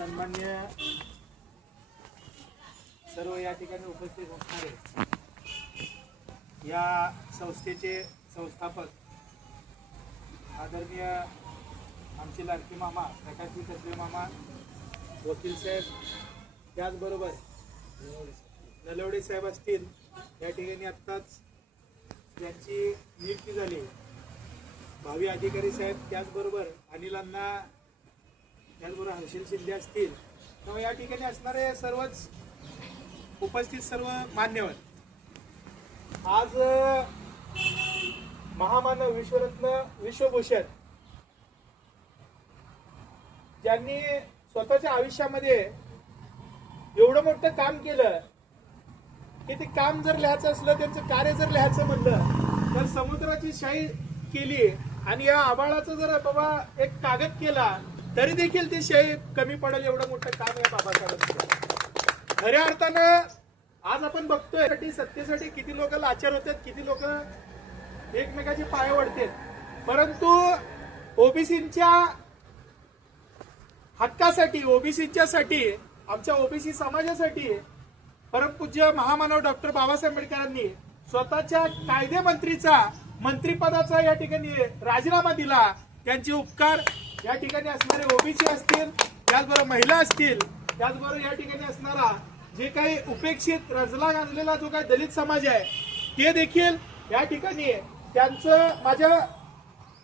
सन्मान्य सर्व या ठिकाणी उपस्थित असणारे या संस्थेचे संस्थापक आदरणीय आमचे लाडके मामा प्रकाशजी कसबे मामा, वकील साहेब, त्याचबरोबर नलवडे साहेब असतील, या ठिकाणी आत्ताच त्यांची नियुक्ती झाली, भावी अधिकारी साहेब, त्याचबरोबर अनिलांना, त्याचबरोबर हर्षल शिंदे असतील, तेव्हा या ठिकाणी असणारे सर्वच उपस्थित सर्व मान्यवर, आज महामानव विश्वरत्न विश्वभूषण ज्यांनी स्वतःच्या आयुष्यामध्ये एवढं मोठं काम केलं की ते काम जर लिहायचं असलं, त्यांचं कार्य जर लिहायचं म्हणलं तर समुद्राची शाही केली आणि या आबाळाचं जर बाबा एक कागद केला तरी देखील ती शाही कमी पडेल, एवढं मोठं काम आहे बाबासाहेबांचं. खऱ्या अर्थानं आज आपण बघतोय सत्तेसाठी किती लोक लाचार होतात, किती लोक एकमेकाचे पाय ओढतात, परंतु ओबीसीच्या हक्कासाठी, ओबीसीच्या साठी, आमच्या ओबीसी समाजासाठी परमपूज्य महामानव डॉक्टर बाबासाहेब आंबेडकरांनी स्वतःच्या कायदेमंत्रीचा मंत्रिपदाचा या ठिकाणी राजीनामा दिला. त्यांचे उपकार या ठिकाणी असणारे ओबीसी असतील, त्याचबरोबर महिला असतील, त्याचबरोबर या ठिकाणी असणारा जे काही उपेक्षित रजला गाजलेला जो काही दलित समाज आहे ते देखील या ठिकाणी त्यांचं माझ्या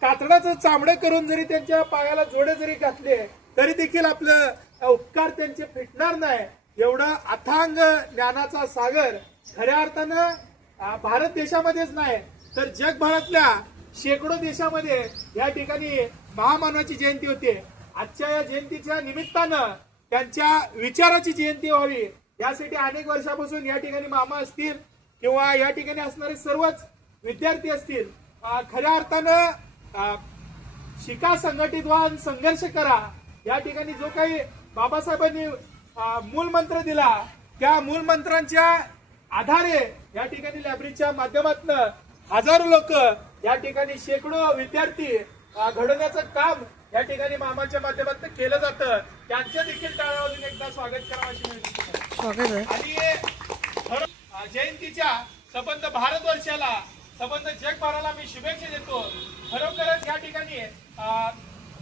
कातडाचं चामडं करून जरी त्यांच्या पायाला जोडे जरी घातले तरी देखील आपलं उपकार त्यांचे फिटणार नाही. एवढा अथांग ज्ञानाचा सागर खऱ्या अर्थानं भारत देशामध्येच नाही तर जगभरातल्या शेकडो देशामध्ये या ठिकाणी महामानवाची जयंती होते. आजच्या या जयंतीच्या निमित्तानं त्यांच्या विचाराची जयंती व्हावी यासाठी अनेक वर्षापासून या ठिकाणी मामा असतील किंवा या ठिकाणी असणारे सर्वच विद्यार्थी असतील, खऱ्या अर्थानं शिका, संघटित व्हा, संघर्ष करा, या ठिकाणी जो काही बाबासाहेबांनी मूल मंत्र दिला त्या मूल मंत्रांच्या आधारे या ठिकाणी लायब्ररीच्या माध्यमातून हजारो लोक, या ठिकाणी शेकडो विद्यार्थी घडवण्याचं काम या ठिकाणी मामाच्या माध्यमातून केलं जातं. त्यांचं देखील टाळ्यावरून एकदा स्वागत करावं अशी विनंती. आणि जयंतीच्या संबंध भारतवर्षाला, संबंध जगभराला मी शुभेच्छा देतो. खरोखरच या ठिकाणी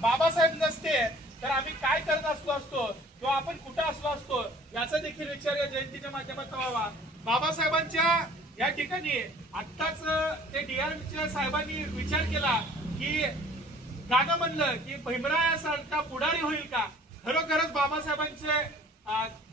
बाबासाहेब नसते तर आम्ही काय करत असतो किंवा आपण कुठं असतो याचा देखील विचार या जयंतीच्या माध्यमातून व्हावा. बाबासाहेबांच्या या ठिकाणी आत्ताच ते डीआरच्या साहेबांनी विचार केला की गाणं म्हणलं की भीमरायासारखा पुढारी होईल का. खरोखरच बाबासाहेबांचे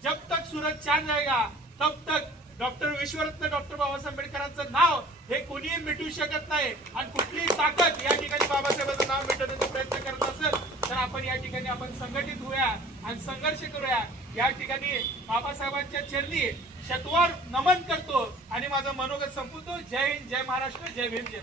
जब तक सूरज चांद जाएगा तब तक डॉक्टर विश्वरत्न डॉक्टर बाबासाहेब आंबेडकरांचं नाव हे कोणीही मिटवू शकत नाही. आणि कुठलीही ताकद या ठिकाणी बाबासाहेबांचं नाव मिटवण्याचा प्रयत्न करत असेल तर आपण या ठिकाणी आपण संघटित होऊया आणि संघर्ष करूया. या ठिकाणी बाबासाहेबांच्या चरणी शतवार नमन करतो आणि माझं मनोगत संपवतो. जय हिंद, जय महाराष्ट्र, जय भीम, जय.